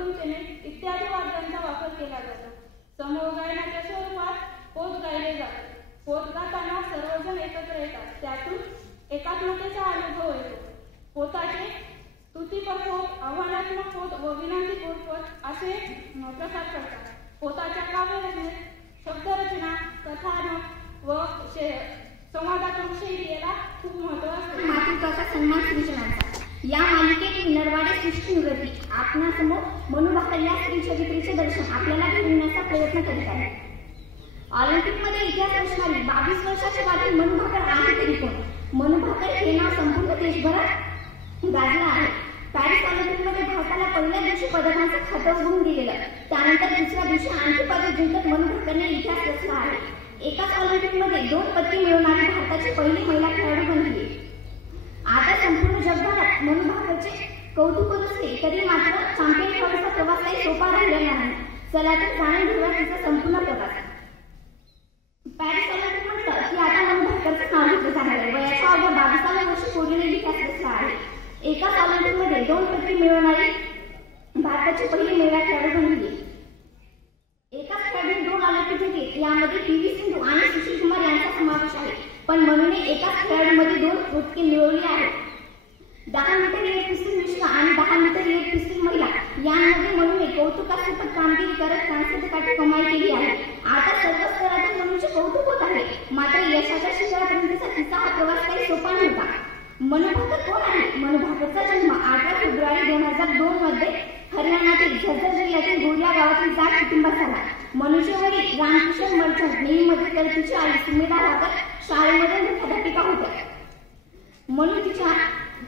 घसरून येणे इत्यादी वाद्यांचा वापर केला जातो. समूह गायनाच्या स्वरूपात पोत गायले जाते. पोत गाताना सर्वजण एकत्र येतात, त्यातून एकात्मतेचा अनुभव येतो. पोताचे स्तुतिपर आव्हानात्मक पोत व विनंतीपूर पोत असे प्रकार करतात. पोताच्या काव्यरचनेत शब्दरचना, कथानक व संवादात्मक शैली याला खूप महत्त्व असते. मातृत्वाचा सन्मान सृजनाचा या मालिकेत नरवाडे सृष्टी निवृत्ती आपणासमोर मनू भाकर या स्त्री चरित्रेचे दर्शन आपल्याला घडविण्याचा प्रयत्न करीत आहे. ऑलिम्पिकमध्ये इतिहास रचणारी 22 वर्षाची बाबी मनू भाकर आहे तरी कोण? मनू भाकर हे नाव संपूर्ण देशभरात गाजलं आहे. पॅरिस ऑलिम्पिकमध्ये भारताला पहिल्या दिवशी पदकांचं खातं उघडून दिलेलं, त्यानंतर दुसऱ्या दिवशी आणखी पदक जिंकत मनू भाकरने इतिहास रचला आहे. एकाच ऑलिम्पिकमध्ये 2 पदके मिळवणारी भारताची पहिली महिला खेळाडू बनली. आता संपूर्ण जगभरात मनू भाकरचे कौतुक नसले तरी मात्र चॅम्पियन ठरण्याचा प्रवास काही सोपा राहिलेला नाही. चला तर जाणून घेऊया तिचा संपूर्ण प्रवास. पॅरिस ऑलिम्पिक म्हटलं की आता मनू भाकरचं नाव घेतलं जाणार आहे. वयाच्या अवघ्या 22व्या वर्षी पोरीने इतिहास रचला आहे. एकाच ऑलिम्पिकमध्ये 2 पदके मिळवणारी भारताची पहिली महिला खेळाडू बनली. एकाच खेळाडूने 2 ऑलिम्पिक जिंकले, यामध्ये पी.व्ही. सिंधू आणि सुशील कुमार यांचा समावेश आहे. पण मनूने एकाच खेळाडूमध्ये 2 पदके मिळवली आहेत. 10 मीटर एअर पिस्तूल मिश्र आणि 10 मीटर एअर पिस्तूल महिला यांमध्ये मनूने कौतुकास्पद कामगिरी करत कांस्य पदकाची कमाई केली आहे. आता सर्व स्तरातून मनूचे कौतुक होत आहे. मात्र यशाच्या शिखरापर्यंतचा तिचा हा प्रवास काही सोपा नव्हता. मनू भाकर कोण आहे? मनू भाकरचा जन्म 8 फेब्रुवारी 2002 मध्ये हरियाणातील झज्जर जिल्ह्यातील गोरिया गावातील जाट कुटुंबात झाला. मनूचे वडील रामकिशन मर्चंट नेव्हीमध्ये तर तिची आई सुमेधा भाकर शाळेमध्ये मुख्याध्यापिका होत्या. मनू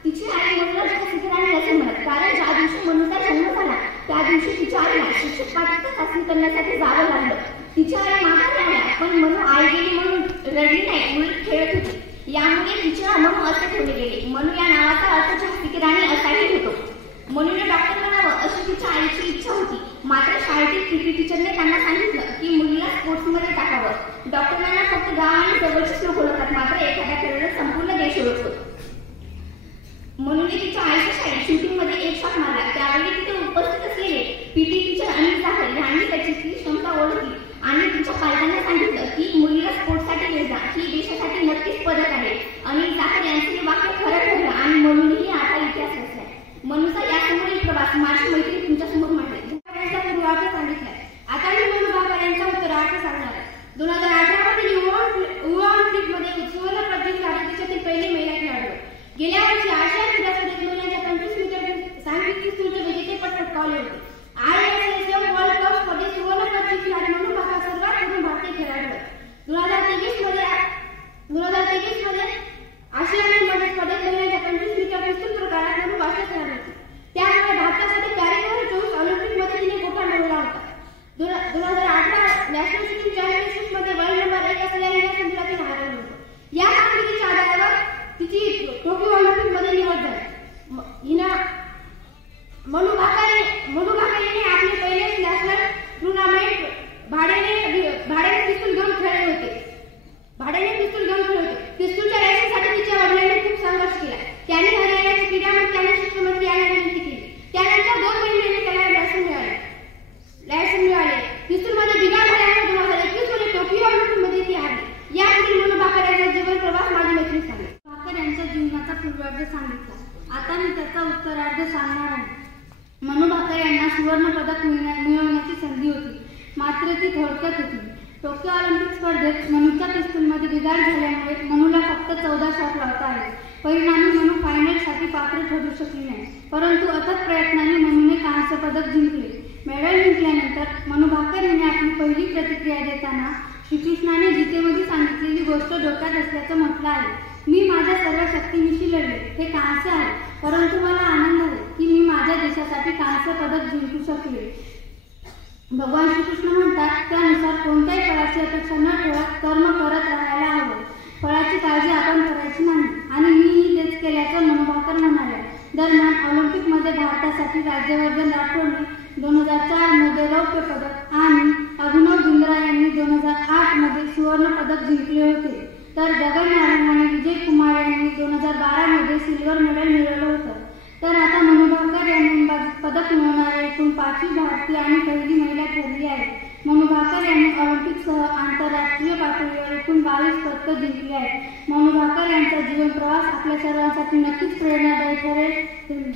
तिची आई मनूला जगसिद्ध राणी असे म्हणत, कारण ज्या दिवशी मनूचा जन्म झाला त्या दिवशी तिच्या आईला शिक्षक पात्रता चाचणी करण्यासाठी जावं लागलं. तिच्या आई माघारी आल्या, पण मनू आई गेली म्हणून रडली नाही, मुलीत खेळत होती. यामुळे तिचे नाव मनू असे ठेवले गेले. मनू या नावाचा अर्थ जगसिद्ध राणी असाही होतो. मनूने डॉक्टर बनावं अशी तिच्या आईची इच्छा होती. मात्र शाळेतील पीटी टीचरने त्यांना सांगितलं की मुलीला स्पोर्ट्समध्ये टाकावं. डॉक्टरांना फक्त गाव आणि जवळचेच लोक ओळखतात, मात्र एखाद्या खेळाडूला संपूर्ण देश ओळखतो. मनूने तिच्या आईच्या शाळेत शूटिंगमध्ये एक शॉट मारला. त्यावेळी तिथे उपस्थित असलेले पीटी टीचर अनिल जाखर यांनी त्याची क्षमता ओळखली आणि तिच्या पालकांना सांगितलं की मुलीला स्पोर्ट्ससाठी घेऊन जा, ही देशासाठी नक्कीच पदक आहे. अनिल जाखर यांचे हे वाक्य खरं ठरलं आणि मनूनेही आता इतिहास रचलाय. मनूचा यासमोरील प्रवास माझी मैत्रीण तुमच्यासमोर मांडली. पूर्वार्थ सांगितलाय. आता मी मनू भाकर यांचा उत्तरार्थ सांगणार आहे. 2018 मध्ये युवा ऑलिम्पिकमध्ये सुवर्ण पदक जिंकणारी देशातील पहिली महिला खेळाडू. गेल्या वर्षी आशिया क्रीडा स्पर्धेत महिलांच्या 25 मीटर सांघिक पिस्तूलचे विजेतेपद पटकावले होते. ISSF वर्ल्ड कप स्पर्धेत सुवर्ण पदक जिंकणारी मनू भाकर सर्वात तरुण भारतीय खेळाडू आहे. 2023 मध्ये आशिया क्रीडा स्पर्धेत महिलांच्या 25 मीटर पिस्तूल प्रकारात मनू भाकर खेळाडू होती. त्यामुळे भारतासाठी पॅरिस 2024 ऑलिम्पिकमध्ये तिने कोटा मिळवला होता. 2018 नॅशनल शूटिंग चॅम्पियनशिप मध्ये वर्ल्ड नंबर 1 असलेल्या हिना सिंधूला तिने हरवलं होतं. या कामगिरीच्या आधारावर तिची टोकियो ऑलिम्पिक मध्ये निवड झाली. मनू भाकर यांनी आपले पहिलेच नॅशनल टुर्नामेंट भाड्याने पिस्तूल घेऊन खेळले होते. पिस्तूलच्या रॅकेटसाठी तिच्या वडिलांनी खूप संघर्ष केला. त्यांनी हरियाणाचे क्रीडा मंत्री आणि शिक्षण मंत्री यांना विनंती केली. त्यानंतर 2 महिन्यांनी त्याला लायसन्स मिळाले. पिस्तूलमध्ये बिघाड झाल्यामुळे 2021 मध्ये टोकियो ऑलिम्पिकमध्ये ती हरली. यापुढील मनू भाकर यांचा जीवन प्रवास माझी मैत्रीण सांगेल. भाकर यांच्या जीवनाचा पूर्वार्ध सांगितला. आता मी त्याचा उत्तरार्ध सांगणार आहे. मनू भाकर यांना सुवर्ण पदक मिळवण्याची संधी होती, मात्र ती थोडक्यात होती. टोकियो ऑलिम्पिक स्पर्धेत मनूच्या पिस्तूलमध्ये बिघाड झाल्यामुळे मनूला फक्त 14 शॉट लावता आले. परिणामी मनू फायनलसाठी पात्र ठरू शकली नाही. परंतु अथक प्रयत्नाने मनूने कांस्य पदक जिंकले. मेडल जिंकल्यानंतर मनू भाकर यांनी आपली पहिली प्रतिक्रिया देताना श्रीकृष्णाने गीतेमध्ये सांगितलेली गोष्ट डोक्यात असल्याचं म्हटलं आहे. मी माझ्या सर्व शक्तीनिशी लढले. हे कांस्य आहे, परंतु मला आनंद आहे की मी माझ्या देशासाठी कांस्य पदक जिंकू शकले. भगवान श्रीकृष्ण म्हणतात त्यानुसार कोणत्याही फळाची अपेक्षा न ठेवत कर्म करत राहायला हवं. फळाची काळजी आपण करायची नाही आणि मीही तेच केल्याचं मनू भाकर म्हणाल्या. दरम्यान ऑलिम्पिकमध्ये भारतासाठी राज्यवर्धन राठोडने 2004 मध्ये रौप्य पदक आणि अभिनव बिंद्रा यांनी 2008 मध्ये सुवर्ण पदक जिंकले होते. तर गगननारंग आणि विजय कुमार यांनी 2012 मध्ये सिल्वर मेडल मिळवलं होतं. तर आता मनू भाकर यांनी पदक मिळवणाऱ्या एकूण 5 पदकं जिंकली आहेत. मनू भाकर यांचा जीवन प्रवास आपल्या सर्वांसाठी नक्कीच प्रेरणादायी ठरेल.